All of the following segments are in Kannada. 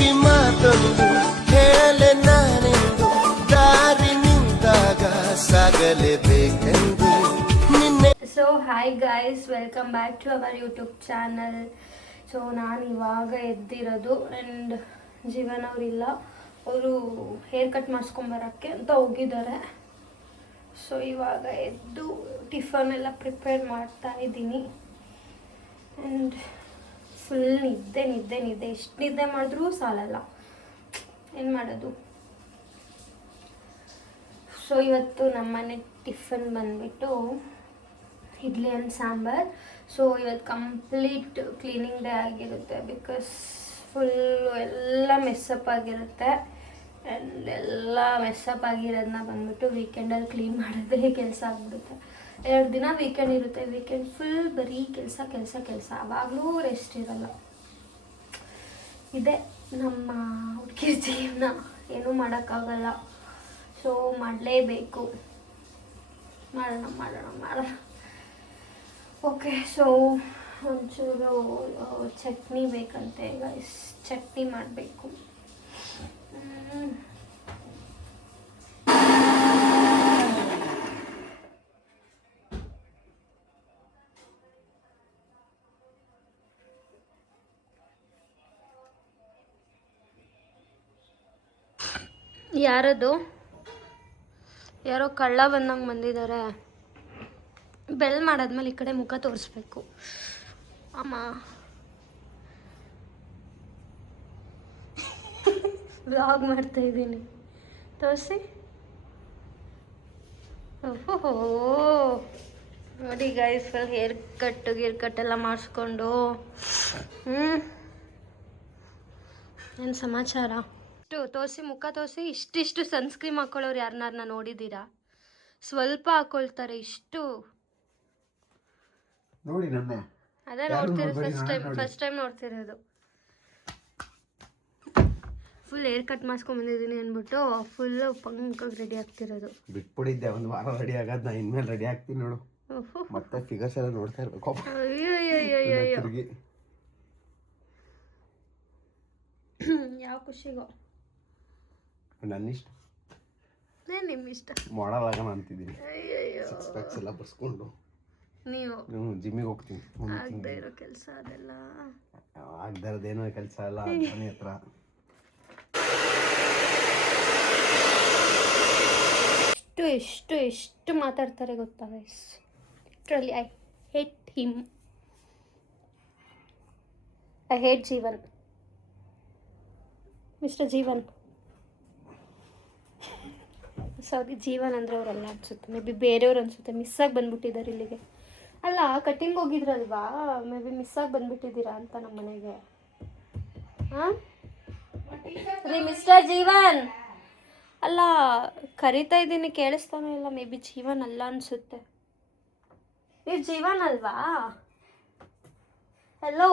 ಕಿವಿ ಮಾತೊಂದು ಹೇಳೆ ನಾನೆಂದು ದಾರಿ ನಿಂತಾಗ ಸಾಗಲೇಬೇಕೆಂದು ನಿನ್ನೆ. So hi guys, welcome back to our YouTube channel. So ನಾನು ಇವಾಗ ಎದ್ದಿರೋದು ಆ್ಯಂಡ್ ಜೀವನ್ ಅವರಿಲ್ಲ, ಅವರು ಹೇರ್ ಕಟ್ ಮಾಡಿಸ್ಕೊಂಬರೋಕ್ಕೆ ಅಂತ ಹೋಗಿದ್ದಾರೆ. ಸೊ ಇವಾಗ ಎದ್ದು ಟಿಫನ್ ಎಲ್ಲ ಪ್ರಿಪೇರ್ ಮಾಡ್ತಾ ಇದ್ದೀನಿ ಆ್ಯಂಡ್ ಫುಲ್ ನಿದ್ದೆ ನಿದ್ದೆ ನಿದ್ದೆ, ಎಷ್ಟು ನಿದ್ದೆ ಮಾಡಿದ್ರೂ ಸಾಲಲ್ಲ, ಏನು ಮಾಡೋದು. ಸೊ ಇವತ್ತು ನಮ್ಮನೆ ಟಿಫನ್ ಬಂದುಬಿಟ್ಟು ಇಡ್ಲಿ ಆ್ಯಂಡ್ ಸಾಂಬಾರ್. ಸೊ ಇವತ್ತು ಕಂಪ್ಲೀಟ್ ಕ್ಲೀನಿಂಗ್ ಡೇ ಆಗಿರುತ್ತೆ, ಬಿಕಾಸ್ ಫುಲ್ಲು ಎಲ್ಲ ಮೆಸ್ಸಪ್ ಆಗಿರುತ್ತೆ ಆ್ಯಂಡ್ ಎಲ್ಲ ಮೆಸ್ಸಪ್ ಆಗಿರೋದನ್ನ ಬಂದ್ಬಿಟ್ಟು ವೀಕೆಂಡಲ್ಲಿ ಕ್ಲೀನ್ ಮಾಡೋದೇ ಕೆಲಸ ಆಗ್ಬಿಡುತ್ತೆ. 2 ದಿನ ವೀಕೆಂಡ್ ಇರುತ್ತೆ, ವೀಕೆಂಡ್ ಫುಲ್ ಬರೀ ಕೆಲಸ ಕೆಲಸ ಕೆಲಸ, ಆವಾಗಲೂ ರೆಸ್ಟ್ ಇರಲ್ಲ. ಇದೆ ನಮ್ಮ ಹುಡುಗಿಯ ಜೀವನ, ಏನೂ ಮಾಡೋಕ್ಕಾಗಲ್ಲ. ಸೊ ಮಾಡಲೇಬೇಕು, ಮಾಡೋಣ ಮಾಡೋಣ ಮಾಡೋಣ. ಓಕೆ, ಸೊ ಒಂಚೂರು ಚಟ್ನಿ ಬೇಕಂತೆ ಗೈಸ್, ಚಟ್ನಿ ಮಾಡಬೇಕು. ಯಾರದು? ಯಾರೋ ಕಳ್ಳ ಬಂದಂಗೆ ಬಂದಿದ್ದಾರೆ. ಬೆಲ್ ಮಾಡಾದ್ಮೇಲೆ ಈ ಕಡೆ ಮುಖ ತೋರಿಸ್ಬೇಕು. ಅಮ್ಮ ವ್ಲಾಗ್ ಮಾಡ್ತಾ ಇದ್ದೀನಿ, ತೋರಿಸಿ. ಓಹೋ ನೋಡಿ ಗೈಸ್, ಫುಲ್ ಹೇರ್ ಕಟ್ ಎಲ್ಲ ಮಾಡಿಸ್ಕೊಂಡು. ಏನು ಸಮಾಚಾರ? ತೋರಿಸಿ, ಮುಖ ತೋರಿಸಿ. ಇಷ್ಟಿಷ್ಟು ಸನ್ಸ್ಕ್ರೀಮ್ ಹಾಕೊಳ್ಳೋರು ಯಾರನ್ನ ನೋಡಿದ್ದೀರಾ? ಸ್ವಲ್ಪ ಹಾಕೊಳ್ತಾರೆ, ಇಷ್ಟು ನೋಡಿ. ನನ್ನ ಅದೇ ನೋಡ್ತಿರೋದು, ಫಸ್ಟ್ ಟೈಮ್ ನೋಡ್ತಿರೋದು. ಫುಲ್ ಹೇರ್ ಕಟ್ ಮಾಡಿಸ್ಕೊಂಡ್ಬಂದಿದ್ದೀನಿ ಅಂದ್ಬಿಟ್ಟು ಫುಲ್ಲು ಪಂಕಾಗಿ ರೆಡಿ ಆಗ್ತಿರೋದು. ಬಿಟ್ಬಿಟ್ಟಿದ್ದೆ ಒಂದು ವಾರ ರೆಡಿ ಆಗೋದು, ನಾ ಇನ್ಮೇಲೆ ರೆಡಿ ಆಗ್ತೀನಿ ನೋಡು. ಮತ್ತೆ ಫಿಗರ್ಸ್ ಎಲ್ಲ ನೋಡ್ತಾ ಇರ್ಬೇಕು. ಅಯ್ಯೋ ಯಾವ ಖುಷಿಗೋ. ನನ್ನಿಷ್ಟ, ನಿಮ್ಮ ಇಷ್ಟ. ಮಾಡಲ್ ಆಗೋಣ ಅಂತಿದ್ದೀನಿ. 6 ಪ್ಯಾಕ್ಸ್ ಎಲ್ಲ ಬರ್ಸ್ಕೊಂಡು ನೀವು ಜಿಮ್ಮಿಗೆ ಹೋಗ್ತೀನಿ. ಆಗದೆ ಇರೋ ಕೆಲಸ ಅದೆಲ್ಲ, ಆಗದೆ ಇರೋದೇನೋ ಕೆಲಸ ಎಲ್ಲ ಮನೆ ಹತ್ರ. ಎಷ್ಟು ಮಾತಾಡ್ತಾರೆ ಗೊತ್ತಾ guys? Literally I hate him, I hate Jeevan, mister Jeevan. Sorry, Jeevan ಅಂದರೆ ಅವರಲ್ಲ ಅನ್ಸುತ್ತೆ, ಮೇ ಬಿ ಬೇರೆಯವ್ರು ಅನ್ಸುತ್ತೆ. ಮಿಸ್ಸಾಗಿ ಬಂದ್ಬಿಟ್ಟಿದ್ದಾರೆ ಇಲ್ಲಿಗೆ. ಅಲ್ಲ, ಕಟ್ಟಿಂಗ್ ಹೋಗಿದ್ರಲ್ವಾ, ಮೇ ಬಿ ಮಿಸ್ಸಾಗಿ ಬಂದ್ಬಿಟ್ಟಿದ್ದೀರಾ ಅಂತ ನಮ್ಮ ಮನೆಗೆ. ಹಾಂ ರೀ ಮಿಸ್ಟರ್ ಜೀವನ್, ಅಲ್ಲ ಕರಿತಾ ಇದ್ದೀನಿ, ಕೇಳಿಸ್ತಾನೋ ಇಲ್ಲ. ಮೇ ಬಿ ಜೀವನ್ ಅಲ್ಲ ಅನಿಸುತ್ತೆ. ನೀವು ಜೀವನ್ ಅಲ್ವಾ? ಹಲೋ,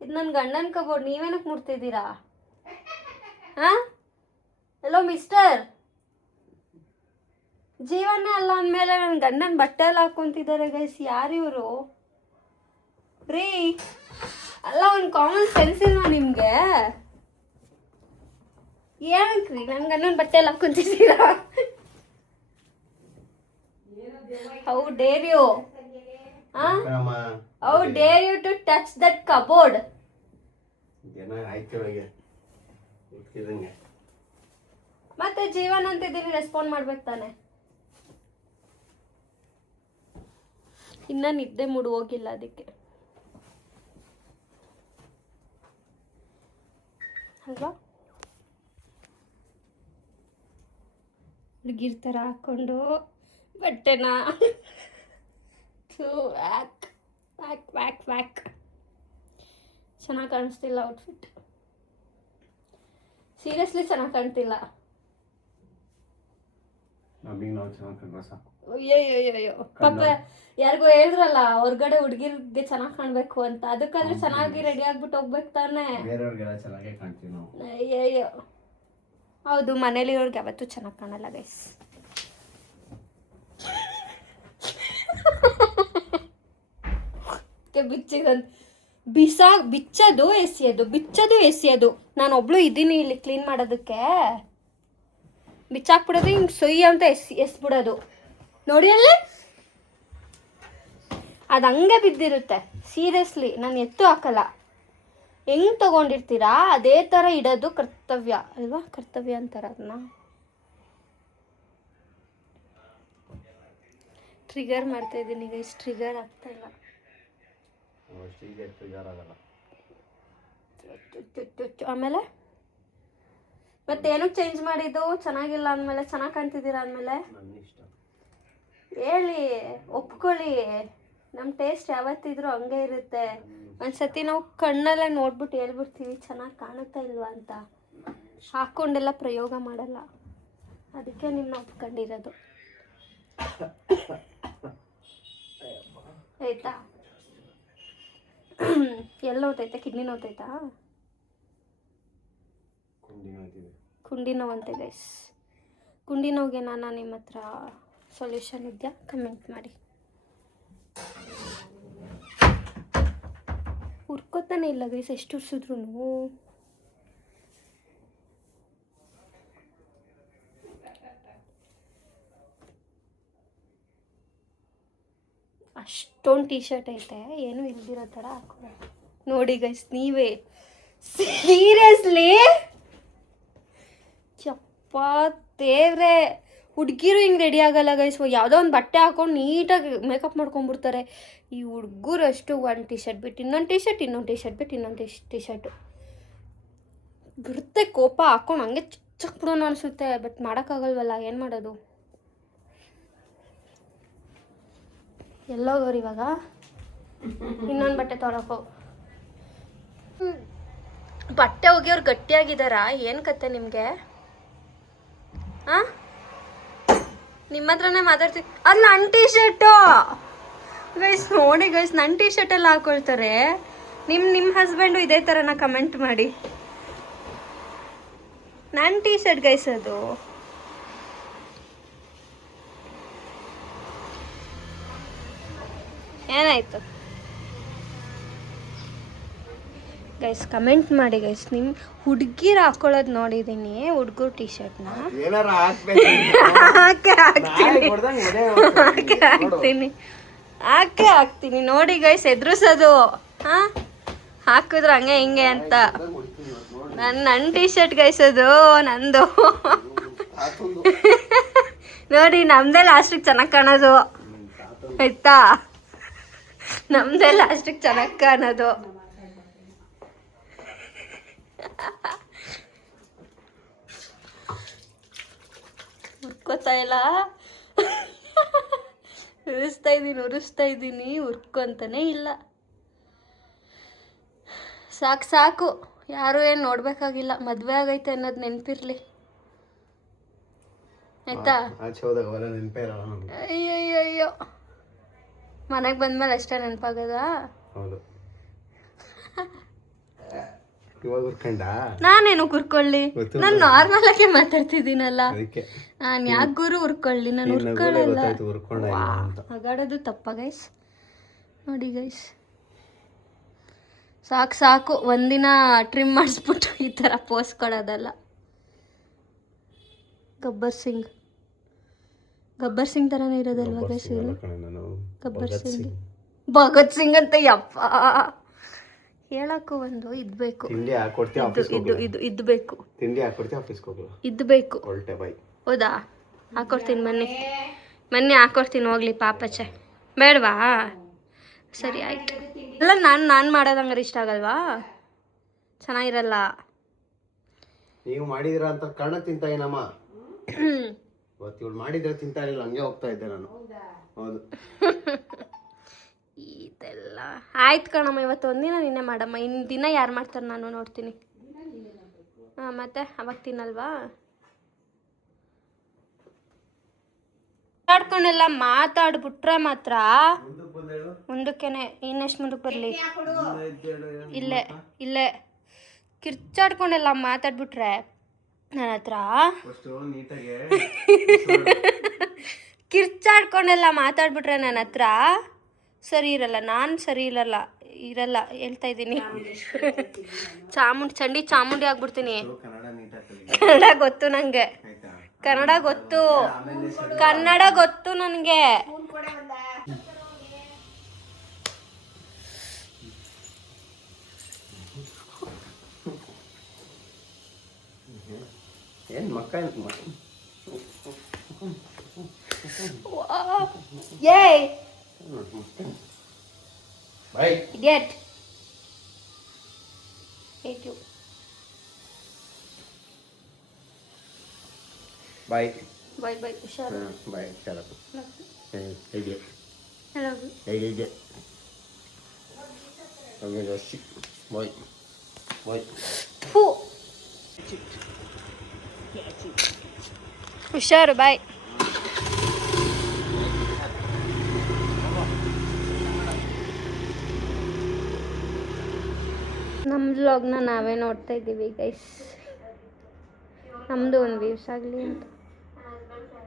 ಇದು ನನ್ನ ಗಂಡನ ಕಬೋರ್ಡ್, ನೀವೇನಕ್ಕೆ ಮುಡ್ತಿದ್ದೀರಾ? ಹಾಂ, ಹಲೋ ಮಿಸ್ಟರ್. ಜೀವನೇ ಅಲ್ಲ ಅಂದಮೇಲೆ ನನ್ನ ಗಂಡನ ಬಟ್ಟೆ ಎಲ್ಲ ಹಾಕ್ಕೊಂತಿದ್ದಾರೆ ಗೈಸ್. ಯಾರು ಇವರು ರೀ? ಅಲ್ಲ, ಒಂದು ಕಾಮನ್ ಸೆನ್ಸ್ ಇಲ್ವಾ ನಿಮಗೆ? ಏನಕ್ಕೆ ರೀ ನನ್ನ ಗಂಡನ ಬಟ್ಟೆ ಎಲ್ಲ ಹಾಕ್ಕೊಂತಿದ್ದೀರಾ? How dare you? How dare you to touch that cupboard? ಮತ್ತೆ ಜೀವನ್ ಅಂತಿದ್ದೀನಿ, ರೆಸ್ಪಾಂಡ್ ಮಾಡ್ಬೇಕು ತಾನೆ. ಇನ್ನ ನಿದ್ದೆ ಮೂಡು ಹೋಗಿಲ್ಲ ಅದಕ್ಕೆ ಅಲ್ವಾ? ಹುಡುಗಿರ್ ಥರ ಹಾಕ್ಕೊಂಡು ಬಟ್ಟೆನ ವ್ಯಾಕ್ ವ್ಯಾಕ್ ವ್ಯಾಕ್ ವ್ಯಾಕ್. ಚೆನ್ನಾಗಿ ಕಾಣಿಸ್ತಿಲ್ಲ ಔಟ್ಫಿಟ್, ಸೀರಿಯಸ್ಲಿ ಚೆನ್ನಾಗಿ ಕಾಣ್ತಿಲ್ಲ. ಅಯ್ಯಯ್ಯೋ ಪಾಪ, ಯಾರಿಗೂ ಹೇಳಿದ್ರಲ್ಲ ಹೊರ್ಗಡೆ ಹುಡುಗಿರ್ಗೆ ಚೆನ್ನಾಗಿ ಕಾಣ್ಬೇಕು ಅಂತ, ಅದಕ್ಕಾದ್ರೆ ಚೆನ್ನಾಗಿ ರೆಡಿ ಆಗ್ಬಿಟ್ಟು ಹೋಗ್ಬೇಕು ತಾನೆ. ಅಯ್ಯಯ್ಯೋ, ಹೌದು, ಮನೇಲಿರೋರ್ಗೆ ಯಾವತ್ತೂ ಚೆನ್ನಾಗಿ ಕಾಣಲ್ಲ ಗೈಸ್. ಬಿಚ್ಚಿಗಂತ ಬಿಚ್ಚೋದು ಎಸೆಯೋದು ನಾನು ಒಬ್ಳು ಇದ್ದೀನಿ ಇಲ್ಲಿ ಕ್ಲೀನ್ ಮಾಡೋದಕ್ಕೆ. ಬಿಚ್ಚಾಕ್ಬಿಡೋದು ಹಿಂಗೆ ಸೊಯ್ಯ ಅಂತ ಎಸ್ಬಿಡೋದು. ನೋಡಿ ಅಲ್ಲಿ ಅದು ಹಂಗೆ ಬಿದ್ದಿರುತ್ತೆ. ಸೀರಿಯಸ್ಲಿ ನಾನು ಎತ್ತು ಹಾಕಲ್ಲ. ಹೆಂಗೆ ತೊಗೊಂಡಿರ್ತೀರಾ ಅದೇ ಥರ ಇಡೋದು ಕರ್ತವ್ಯ ಅಲ್ವಾ? ಕರ್ತವ್ಯ ಅಂತಾರೆ ಅದನ್ನ. ಟ್ರಿಗರ್ ಮಾಡ್ತಾ ಇದ್ದೀನಿ ಈಗ. ಇಷ್ಟು ಟ್ರಿಗರ್ ಆಗ್ತಾ ಇಲ್ಲ. ಆಮೇಲೆ ಮತ್ತೇನು ಚೇಂಜ್ ಮಾಡಿದ್ದು? ಚೆನ್ನಾಗಿಲ್ಲ ಅಂದಮೇಲೆ ಚೆನ್ನಾಗಿ ಕಾಣ್ತಿದ್ದೀರಾ ಅಂದಮೇಲೆ ಹೇಳಿ, ಒಪ್ಕೊಳ್ಳಿ. ನಮ್ಮ ಟೇಸ್ಟ್ ಯಾವತ್ತಿದ್ರು ಹಂಗೆ ಇರುತ್ತೆ. ಒಂದ್ಸತಿ ನಾವು ಕಣ್ಣಲ್ಲೇ ನೋಡ್ಬಿಟ್ಟು ಹೇಳ್ಬಿಡ್ತೀವಿ ಚೆನ್ನಾಗಿ ಕಾಣುತ್ತಾ ಇಲ್ವಾ ಅಂತ. ಹಾಕ್ಕೊಂಡೆಲ್ಲ ಪ್ರಯೋಗ ಮಾಡಲ್ಲ. ಅದಕ್ಕೆ ನಿಮ್ಮನ್ನ ಒಪ್ಕೊಂಡಿರೋದು ಆಯ್ತಾ? ಎಲ್ಲ ನೋತೈತೆ? ಕಿಡ್ನಿ ನೋತೈತಾ? ಕುಂಡಿ ನೋವಂತೆ ಗೈಸ್. ಕುಂಡಿ ನೋವಿಗೆ ನಾನು ನಿಮ್ಮ ಹತ್ರ ಸೊಲ್ಯೂಷನ್ ಇದೆಯಾ? ಕಮೆಂಟ್ ಮಾಡಿ. ಹುರ್ಕೋತಾನೆ ಇಲ್ಲ ಗೈಸ್, ಎಷ್ಟು ಉರ್ಸಿದ್ರು. ಅಷ್ಟೊಂದು ಟೀ ಶರ್ಟ್ ಐತೆ, ಏನು ಇಲ್ದಿರೋ ಥರ ಹಾಕೋ. ನೋಡಿ ಗೈಸ್ ನೀವೇ ಸೀರಿಯಸ್ಲಿ ದೇವ್ರೆ, ಹುಡುಗಿರು ಹಿಂಗೆ ರೆಡಿ ಆಗಲ್ಲ ಗೈಸ್. ಯಾವುದೋ ಒಂದು ಬಟ್ಟೆ ಹಾಕೊಂಡು ನೀಟಾಗಿ ಮೇಕಪ್ ಮಾಡ್ಕೊಂಡ್ಬಿಡ್ತಾರೆ. ಈ ಹುಡುಗರು ಅಷ್ಟು ಒಂದು ಟಿ ಶರ್ಟ್ ಬಿಟ್ಟು ಇನ್ನೊಂದು ಟಿ ಶರ್ಟ್, ಇನ್ನೊಂದು ಟಿ ಶರ್ಟ್ ಬಿಟ್ಟು ಇನ್ನೊಂದು ಟಿ ಶರ್ಟು ಬಿಡುತ್ತೆ. ಕೋಪ ಹಾಕೊಂಡು ಹಂಗೆ ಚಕ್ಬಿಡೋಣ ಅನಿಸುತ್ತೆ. ಬಟ್ ಮಾಡೋಕ್ಕಾಗಲ್ವಲ್ಲ, ಏನು ಮಾಡೋದು? ಎಲ್ಲೋಗೋರು ಇವಾಗ? ಇನ್ನೊಂದು ಬಟ್ಟೆ ತೊಗೊಳಕೋ. ಬಟ್ಟೆ ಒಗೆಯೋರು ಗಟ್ಟಿಯಾಗಿದ್ದಾರಾ? ಏನು ಕತೆ ನಿಮಗೆ? ಹಾಂ, ನಿಮ್ಮ ಹತ್ರನೇ ಮಾತಾಡ್ತೀವಿ. ಅದು ನನ್ನ ಟೀ ಶರ್ಟು ಗೈಸ್. ನೋಡಿ ಗೈಸ್, ನನ್ನ ಟೀ ಶರ್ಟೆಲ್ಲ ಹಾಕೊಳ್ತಾರೆ. ನಿಮ್ಮ ಹಸ್ಬೆಂಡು ಇದೇ ಥರನ? ಕಮೆಂಟ್ ಮಾಡಿ. ನನ್ನ ಟೀ ಶರ್ಟ್ ಗೈಸ್ ಅದು. ಏನಾಯಿತು ಗೈಸ್? ಕಮೆಂಟ್ ಮಾಡಿ ಗೈಸ್. ನಿಮ್ಮ ಹುಡುಗಿರು ಹಾಕೊಳ್ಳೋದು ನೋಡಿದ್ದೀನಿ, ಹುಡುಗರು ಟೀ ಶರ್ಟ್ನ. ಹಾಕ್ತೀನಿ ನೋಡಿ ಗೈಸ್. ಎದುರಿಸೋದು ಹಾಂ, ಹಾಕಿದ್ರು ಹಂಗೆ ಹಿಂಗೆ ಅಂತ. ನನ್ನ ಟೀ ಶರ್ಟ್ ಗೈಸ್ ಅದು, ನಂದು. ನೋಡಿ, ನಮ್ಮದೇ ಲಾಸ್ಟಿಗೆ ಚೆನ್ನಾಗಿ ಕಾಣೋದು ಆಯ್ತಾ? ನಮ್ಮದೇ ಲಾಸ್ಟಿಗೆ ಚೆನ್ನಾಗಿ ಕಾಣೋದು. ಉರ್ಕೋತಾ ಇಲ್ಲ. ಉರಿಸ್ತಾ ಇದ್ದೀನಿ ಉರ್ಕೊಂತಾನೆ ಇಲ್ಲ. ಸಾಕು, ಯಾರು ಏನು ನೋಡ್ಬೇಕಾಗಿಲ್ಲ. ಮದುವೆ ಆಗೈತೆ ಅನ್ನೋದು ನೆನಪಿರ್ಲಿ ಆಯ್ತಾ? ಅಯ್ಯಯ್ಯೋ, ಮನೆಗೆ ಬಂದ್ಮೇಲೆ ಅಷ್ಟೇ ನೆನಪಾಗದ? ನಾನೇನು ಉರ್ಕೊಳ್ಳಿ? ನಾನು ನಾರ್ಮಲ್ ಆಗಿ ಮಾತಾಡ್ತಿದ್ದೀನಲ್ಲ. ನಾನು ಯಾಕೆ ಗುರು ಉರ್ಕೊಳ್ಳಿ? ನಾನು ಉರ್ಕೊಳ್ಳಲ್ಲ. ಅಗಾಡೋದು ತಪ್ಪ ಗೈಸ್. ನೋಡಿ ಗೈಸ್, ಸಾಕು. ಒಂದಿನ ಟ್ರಿಮ್ ಮಾಡಿಸ್ಬಿಟ್ಟು ಈ ಥರ ಪೋಸ್ ಕೊಡೋದಲ್ಲ. ಗಬ್ಬರ್ ಸಿಂಗ್ ಥರನೇ ಇರೋದಲ್ವ ಗೈಸ್? ಗಬ್ಬರ್ ಸಿಂಗ್, ಭಗತ್ ಸಿಂಗ್ ಅಂತ ಯಪ್ಪ ಹೇಳಕ್ಕೂ ಒಂದು ಇದ್ಬೇಕು. ಇದ್ಬೇಕು. ಹೌದಾ? ಹಾಕೊಡ್ತೀನಿ. ಮೊನ್ನೆ ಹಾಕೊಡ್ತೀನಿ. ಹೋಗ್ಲಿ ಪಾಪಚ್ಚೆ, ಬೇಡವಾ? ಸರಿ ಆಯ್ತು. ಎಲ್ಲ ನಾನು ಮಾಡೋದಂಗಾರೆ ಇಷ್ಟ ಆಗಲ್ವಾ? ಚೆನ್ನಾಗಿರಲ್ಲ. ನೀವು ಮಾಡಿದಿರ ಅಂತ ಕಾರಣ ತಿಂತಾ ಏನಮ್ಮ? ಇವಳು ಮಾಡಿದ್ರೆ ತಿಂತಾ ಇರಲಿಲ್ಲ, ಹಂಗೆ ಹೋಗ್ತಾ ಇದ್ದೆ ನಾನು. ಹೌದು. ಇದೆಲ್ಲ ಆಯ್ತು ಕಣಮ್ಮ. ಇವತ್ತು ಒಂದಿನ ನಿನ್ನೆ ಮಾಡಮ್ಮ. ಇನ್ನು ದಿನ ಯಾರು ಮಾಡ್ತಾರೆ ನಾನು ನೋಡ್ತೀನಿ. ಹಾಂ, ಮತ್ತೆ ಅವಾಗ ತಿನ್ನಲ್ವಾ? ಮಾತಾಡ್ಕೊಂಡೆಲ್ಲ ಮಾತಾಡ್ಬಿಟ್ರೆ ಮಾತ್ರ ಮುಂದಕ್ಕೇನೆ. ಇನ್ನೆಷ್ಟು ಮುಂದಕ್ಕೆ ಬರಲಿ? ಇಲ್ಲೇ ಕಿರ್ಚಾಡ್ಕೊಂಡೆಲ್ಲ ಮಾತಾಡ್ಬಿಟ್ರೆ ನನ್ನ ಹತ್ರ ಕಿರ್ಚಾಡ್ಕೊಂಡೆಲ್ಲ ಮಾತಾಡ್ಬಿಟ್ರೆ ನನ್ನ ಹತ್ರ ಸರಿ ಇರಲ್ಲ. ನಾನು ಸರಿ ಇರಲ್ಲ. ಇರಲ್ಲ ಹೇಳ್ತಾ ಇದ್ದೀನಿ. ಚಾಮುಂಡಿ ಆಗ್ಬಿಡ್ತೀನಿ. ಕನ್ನಡ ನೀಟಾಗಿ ಕನ್ನಡ ಗೊತ್ತು ನನಗೆ, ಆಯ್ತಾ? ಕನ್ನಡ ಗೊತ್ತು ನನಗೆ. ಏನು ಮಕ್ಕ ಏಯ್ by idiot. Hate you. By Bye. ಹುಷಾರು. ಬೈ ಶರತ್ ಹೇಗೆ Hello. ಹೇಗೆ ಬೈ ಬೈ ಫು. ಹುಷಾರು. ಬಾಯ್. ನಮ್ಮ ವ್ಲಾಗ್ನ ನಾವೇ ನೋಡ್ತಾ ಇದ್ದೀವಿ ಗೈಸ್. ನಮ್ಮದು ಒಂದು ವ್ಯೂಸ್ ಆಗಲಿ ಅಂತ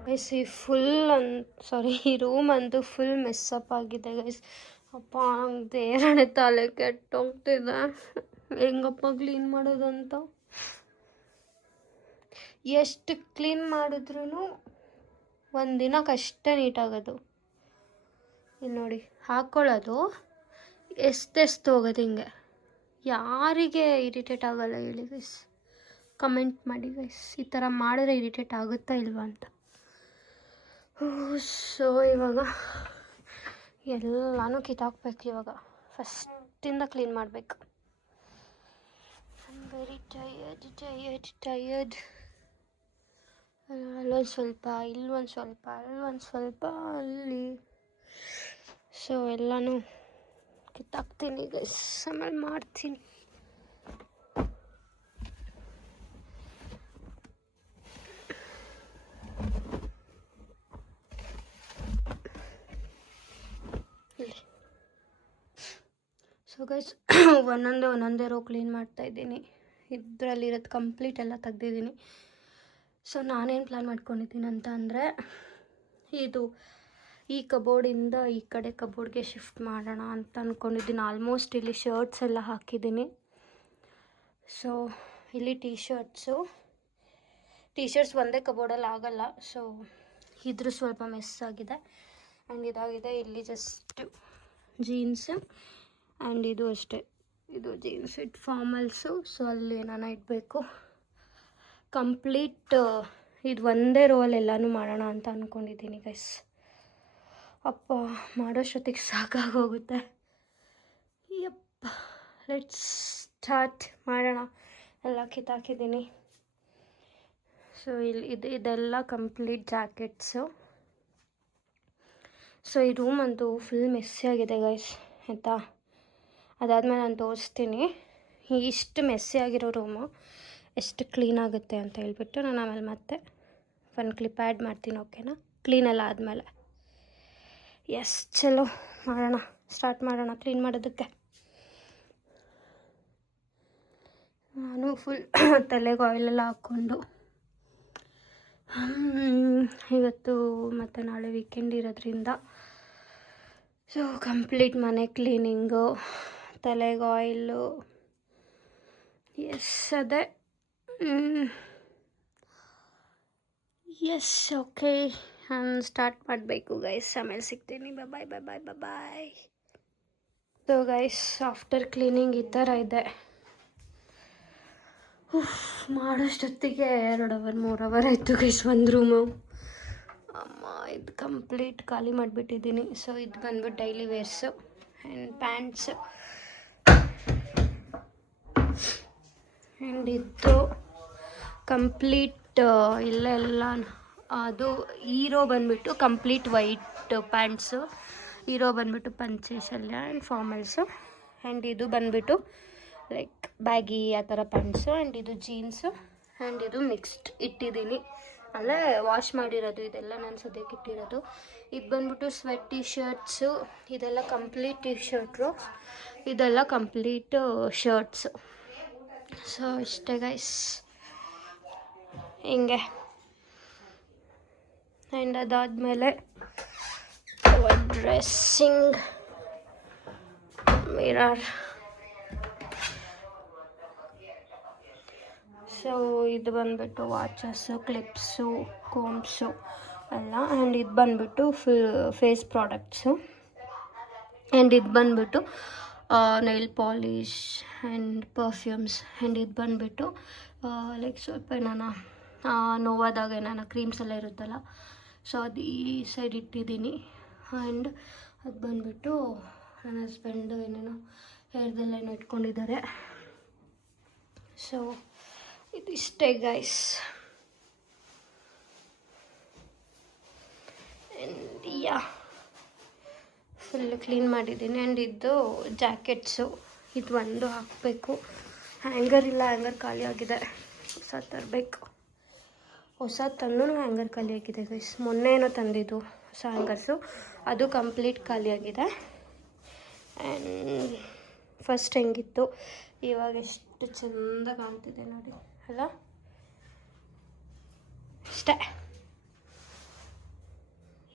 ಗೈಸ್. ಈ ರೂಮ್ ಅಂತೂ ಫುಲ್ ಮೆಸ್ಸಪ್ ಆಗಿದೆ ಗೈಸ್. ಅಪ್ಪ ನಂಗೆ ದೇವರೇ ತಲೆ ಕೆಟ್ಟೋಗ್ತಿದೆ, ಹೆಂಗಪ್ಪ ಕ್ಲೀನ್ ಮಾಡೋದು ಅಂತ. ಎಷ್ಟು ಕ್ಲೀನ್ ಮಾಡಿದ್ರೂ ಒಂದಿನಕ್ಕಷ್ಟೇ ನೀಟಾಗೋದು. ಇಲ್ಲಿ ನೋಡಿ, ಹಾಕ್ಕೊಳ್ಳೋದು ಎಷ್ಟೆಷ್ಟು ಹೋಗೋದು ಹಿಂಗೆ. ಯಾರಿಗೆ ಇರಿಟೇಟ್ ಆಗೋಲ್ಲ ಹೇಳಿ ಗೈಸ್? ಕಮೆಂಟ್ ಮಾಡಿ ಗೈಸ್, ಈ ಥರ ಮಾಡಿದ್ರೆ ಇರಿಟೇಟ್ ಆಗುತ್ತಾ ಇಲ್ವಾ ಅಂತ. ಸೊ ಇವಾಗ ಎಲ್ಲನೂ ಕಿತ್ತಾಕ್ಬೇಕು. ಇವಾಗ ಫಸ್ಟಿಂದ ಕ್ಲೀನ್ ಮಾಡಬೇಕು. I am very tired. ಅಲ್ಲೊಂದು ಸ್ವಲ್ಪ, ಇಲ್ಲೊಂದು ಸ್ವಲ್ಪ, ಅಲ್ಲೊಂದು ಸ್ವಲ್ಪ, ಅಲ್ಲಿ. ಸೊ ಎಲ್ಲನೂ ಕಿತ್ತಾಕ್ತೀನಿ ಗೈಸ್, ಆಮೇಲೆ ಮಾಡ್ತೀನಿ. ಸೊ ಗೈಸ್ ಒಂದೊಂದೇ ರೋ ಕ್ಲೀನ್ ಮಾಡ್ತಾಯಿದ್ದೀನಿ. ಇದರಲ್ಲಿರೋದು ಕಂಪ್ಲೀಟ್ ಎಲ್ಲ ತೆಗ್ದಿದ್ದೀನಿ. ಸೊ ನಾನೇನು ಪ್ಲ್ಯಾನ್ ಮಾಡ್ಕೊಂಡಿದ್ದೀನಿ ಅಂತ ಅಂದರೆ, ಈ ಕಬೋರ್ಡಿಂದ ಈ ಕಡೆ ಕಬೋರ್ಡ್ಗೆ ಶಿಫ್ಟ್ ಮಾಡೋಣ ಅಂತ ಅಂದ್ಕೊಂಡಿದ್ದೀನಿ. ಆಲ್ಮೋಸ್ಟ್ ಇಲ್ಲಿ ಶರ್ಟ್ಸ್ ಎಲ್ಲ ಹಾಕಿದ್ದೀನಿ. ಸೊ ಇಲ್ಲಿ ಟೀ ಶರ್ಟ್ಸ್ ಒಂದೇ ಕಬೋರ್ಡಲ್ಲಿ ಆಗೋಲ್ಲ. ಸೊ ಇದ್ರ ಸ್ವಲ್ಪ ಮೆಸ್ ಆಗಿದೆ ಆ್ಯಂಡ್ ಇದಾಗಿದೆ. ಇಲ್ಲಿ ಜಸ್ಟ್ ಜೀನ್ಸ್ ಆ್ಯಂಡ್ ಇದು ಅಷ್ಟೇ, ಇದು ಜೀನ್ಸ್ ಇಟ್ ಫಾರ್ಮಲ್ಸು. ಸೊ ಅಲ್ಲಿ ಏನಾನ ಇಡಬೇಕು. ಕಂಪ್ಲೀಟ್ ಇದು ಒಂದೇ ರೋಲ್ ಎಲ್ಲನೂ ಮಾಡೋಣ ಅಂತ ಅಂದ್ಕೊಂಡಿದ್ದೀನಿ ಗೈಸ್. ಅಪ್ಪ ಮಾಡೋಷ್ಟೊತ್ತಿಗೆ ಸಾಕಾಗೋಗುತ್ತೆ. ಯಪ್ಪ, ಲೆಟ್ಸ್ ಸ್ಟಾರ್ಟ್ ಮಾಡೋಣ. ಎಲ್ಲ ಕಿತ್ತಾಕಿದ್ದೀನಿ. ಸೊ ಇದೆಲ್ಲ ಕಂಪ್ಲೀಟ್ ಜಾಕೆಟ್ಸು. ಸೊ ಈ ರೂಮ್ ಅಂತೂ ಫುಲ್ ಮೆಸ್ಸಿಯಾಗಿದೆ ಗೈಸ್, ಆಯಿತಾ? ಅದಾದಮೇಲೆ ನಾನು ತೋರಿಸ್ತೀನಿ ಇಷ್ಟು ಮೆಸ್ಸಿಯಾಗಿರೋ ರೂಮು ಎಷ್ಟು ಕ್ಲೀನ್ ಆಗುತ್ತೆ ಅಂತ ಹೇಳ್ಬಿಟ್ಟು ನಾನು ಆಮೇಲೆ ಮತ್ತೆ ಒಂದು ಕ್ಲಿಪ್ ಆ್ಯಡ್ ಮಾಡ್ತೀನಿ. ಓಕೆನಾ? ಕ್ಲೀನೆಲ್ಲ ಆದಮೇಲೆ. ಎಸ್, ಚಲೋ ಮಾಡೋಣ, ಸ್ಟಾರ್ಟ್ ಮಾಡೋಣ ಕ್ಲೀನ್ ಮಾಡೋದಕ್ಕೆ. ನಾನು ಫುಲ್ ತಲೆಗೆ ಆಯಿಲೆಲ್ಲ ಹಾಕ್ಕೊಂಡು, ಇವತ್ತು ಮತ್ತು ನಾಳೆ ವೀಕೆಂಡ್ ಇರೋದ್ರಿಂದ ಸೊ ಕಂಪ್ಲೀಟ್ ಮನೆ ಕ್ಲೀನಿಂಗು, ತಲೆಗೆ ಆಯಿಲು. ಎಸ್, ಅದೇ. ಎಸ್, ಓಕೆ, ನಾನು ಸ್ಟಾರ್ಟ್ ಮಾಡಬೇಕು ಗೈಸ್. ಆಮೇಲೆ ಸಿಗ್ತೀನಿ. ಬಾಯ್. ಸೊ ಗೈಸ್, ಆಫ್ಟರ್ ಕ್ಲೀನಿಂಗ್ ಈ ಥರ ಇದೆ. ಮಾಡೋಷ್ಟೊತ್ತಿಗೆ 2 ಅವರ್ 3 ಅವರ್ ಆಯಿತು ಗೈಸ್. ಒಂದು ರೂಮು ಅಮ್ಮ ಇದು ಕಂಪ್ಲೀಟ್ ಖಾಲಿ ಮಾಡಿಬಿಟ್ಟಿದ್ದೀನಿ. ಸೊ ಇದು ಬಂದ್ಬಿಟ್ಟು daily wears and pants. And ಇದು ಕಂಪ್ಲೀಟ್ ಇಲ್ಲೆಲ್ಲ ಅದು ಹೀರೋ ಬಂದುಬಿಟ್ಟು ಕಂಪ್ಲೀಟ್ ವೈಟ್ ಪ್ಯಾಂಟ್ಸು, ಹೀರೋ ಬಂದುಬಿಟ್ಟು ಪಂಚೆ ಶಲ್ಯ ಆ್ಯಂಡ್ ಫಾರ್ಮಲ್ಸು. ಆ್ಯಂಡ್ ಇದು ಬಂದುಬಿಟ್ಟು ಲೈಕ್ ಬ್ಯಾಗಿ ಆ ಥರ ಪ್ಯಾಂಟ್ಸು. ಆ್ಯಂಡ್ ಇದು ಜೀನ್ಸು ಆ್ಯಂಡ್ ಇದು ಮಿಕ್ಸ್ಡ್ ಇಟ್ಟಿದ್ದೀನಿ, ಅಲ್ಲೇ ವಾಶ್ ಮಾಡಿರೋದು. ಇದೆಲ್ಲ ನಾನು ಸದ್ಯಕ್ಕೆ ಇಟ್ಟಿರೋದು. ಇದು ಬಂದುಬಿಟ್ಟು ಸ್ವೆಟ್ ಟೀ ಶರ್ಟ್ಸು. ಇದೆಲ್ಲ ಕಂಪ್ಲೀಟ್ ಟೀ ಶರ್ಟ್ರು, ಇದೆಲ್ಲ ಕಂಪ್ಲೀಟು ಶರ್ಟ್ಸು. ಸೊ ಇಷ್ಟೇ ಗೈಸ್, ಹಿಂಗೆ. ಆ್ಯಂಡ್ ಅದಾದಮೇಲೆ ಡ್ರೆಸ್ಸಿಂಗ್ ಮಿರರ್. ಸೊ ಇದು ಬಂದುಬಿಟ್ಟು ವಾಚಸ್ಸು, ಕ್ಲಿಪ್ಸು, ಕೋಮ್ಸು ಎಲ್ಲ. ಆ್ಯಂಡ್ ಇದು ಬಂದುಬಿಟ್ಟು ಫೇಸ್ ಪ್ರಾಡಕ್ಟ್ಸು. ಆ್ಯಂಡ್ ಇದು ಬಂದುಬಿಟ್ಟು nail polish and perfumes. And ಇದು ಬಂದುಬಿಟ್ಟು ಲೈಕ್ ಸ್ವಲ್ಪ ಏನಾನ ನೋವಾದಾಗ ಏನಾನ ಕ್ರೀಮ್ಸ್ ಎಲ್ಲ ಇರುತ್ತಲ್ಲ, ಸೊ ಅದು ಈ ಸೈಡ್ ಇಟ್ಟಿದ್ದೀನಿ. ಆ್ಯಂಡ್ ಅದು ಬಂದುಬಿಟ್ಟು ನನ್ನ ಹಸ್ಬೆಂಡು ಏನೇನೋ ಹೇರ್ದಲ್ಲೇನೋ ಇಟ್ಕೊಂಡಿದ್ದಾರೆ. ಸೊ ಇದಿಷ್ಟೇ guys. And yeah full clean ಮಾಡಿದ್ದೀನಿ. ಆ್ಯಂಡ್ ಇದು ಜಾಕೆಟ್ಸು, ಇದು ಒಂದು ಹಾಕಬೇಕು. ಹ್ಯಾಂಗರ್ ಇಲ್ಲ, ಹ್ಯಾಂಗರ್ ಖಾಲಿ ಆಗಿದೆ, ಹೊಸ ತರಬೇಕು. ಹೊಸ ತಂದು ಹ್ಯಾಂಗರ್ ಖಾಲಿ ಆಗಿದೆ ಗೈಸ್. ಮೊನ್ನೆ ಏನೋ ತಂದಿದ್ದು ಹೊಸ ಹ್ಯಾಂಗರ್ಸು, ಅದು ಕಂಪ್ಲೀಟ್ ಖಾಲಿಯಾಗಿದೆ. ಆ್ಯಂಡ್ ಫಸ್ಟ್ ಹೆಂಗಿತ್ತು, ಇವಾಗ ಎಷ್ಟು ಚೆಂದ ಕಾಣ್ತಿದೆ ನೋಡಿ ಅಲ್ಲ. ಅಷ್ಟೇ.